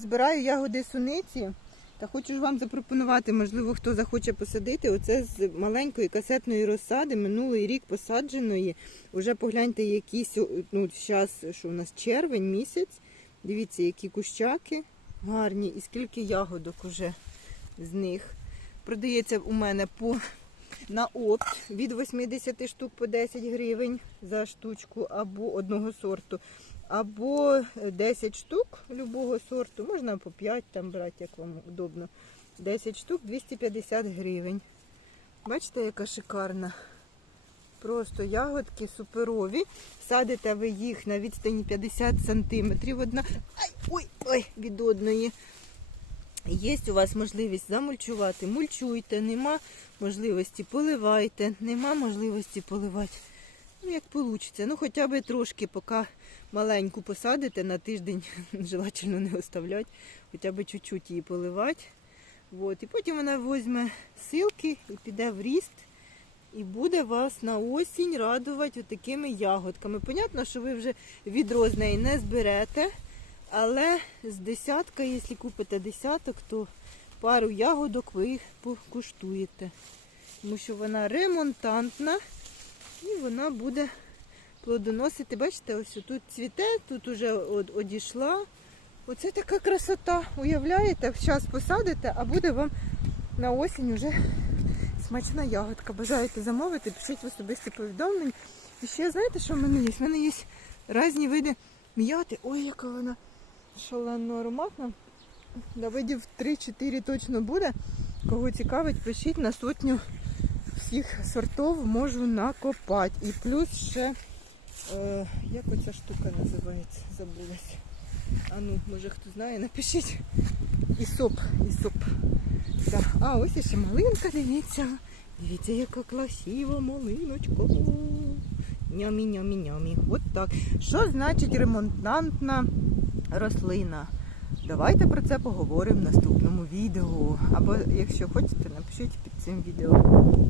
збираю ягоди суниці. Та хочу ж вам запропонувати, можливо, хто захоче посадити. Оце з маленької касетної розсади минулий рік посадженої. Уже погляньте, які сьо- ну, зараз, що у нас червень місяць. Дивіться, які кущаки гарні і скільки ягодок уже з них. Продається у мене по на опт від 80 штук по 10 гривень за штучку або одного сорту, або 10 штук любого сорту, можна по 5 там брати, як вам удобно. 10 штук 250 гривень. Бачите, яка шикарна. Просто ягодки суперові. Садите ви їх на відстані 50 сантиметрів одна. Ай, ой, ой, від одної. Є у вас можливість замульчувати, мульчуйте, нема можливості поливайте, нема можливості поливати. Ну, як вийде. Ну, хоча б трошки, поки маленьку посадите на тиждень, желательно не оставляти, хоча б чуть-чуть її поливати. От. І потім вона візьме силки і піде в ріст. І буде вас на осінь радувати такими ягодками. Понятно, що ви вже відро з неї не зберете, але з десятка, якщо купите десяток, то пару ягодок ви покуштуєте. Тому що вона ремонтантна і вона буде плодоносити. Бачите, ось тут цвіте, тут уже одійшла. Оце така красота. Уявляєте, зараз посадите, а буде вам на осінь вже смачна ягодка. Бажаєте замовити, пишіть в особисті повідомлення. І ще знаєте, що в мене є? В мене є різні види м'яти. Ой, яка вона шалено ароматна. Да, видів 3-4 точно буде. Кого цікавить, пишіть на сотню всіх сортів можу накопати. І плюс ще, е, як оця штука називається, забулась. А ну, може хто знає, напишіть. Ісоп, ісоп. Да. А ось ще малинка, дивіться. Дивіться, яка красива малиночка. Нямі, нямі, нямі. От так. Що значить ремонтантна рослина? Давайте про це поговоримо в наступному відео. Або якщо хочете, напишіть під цим відео.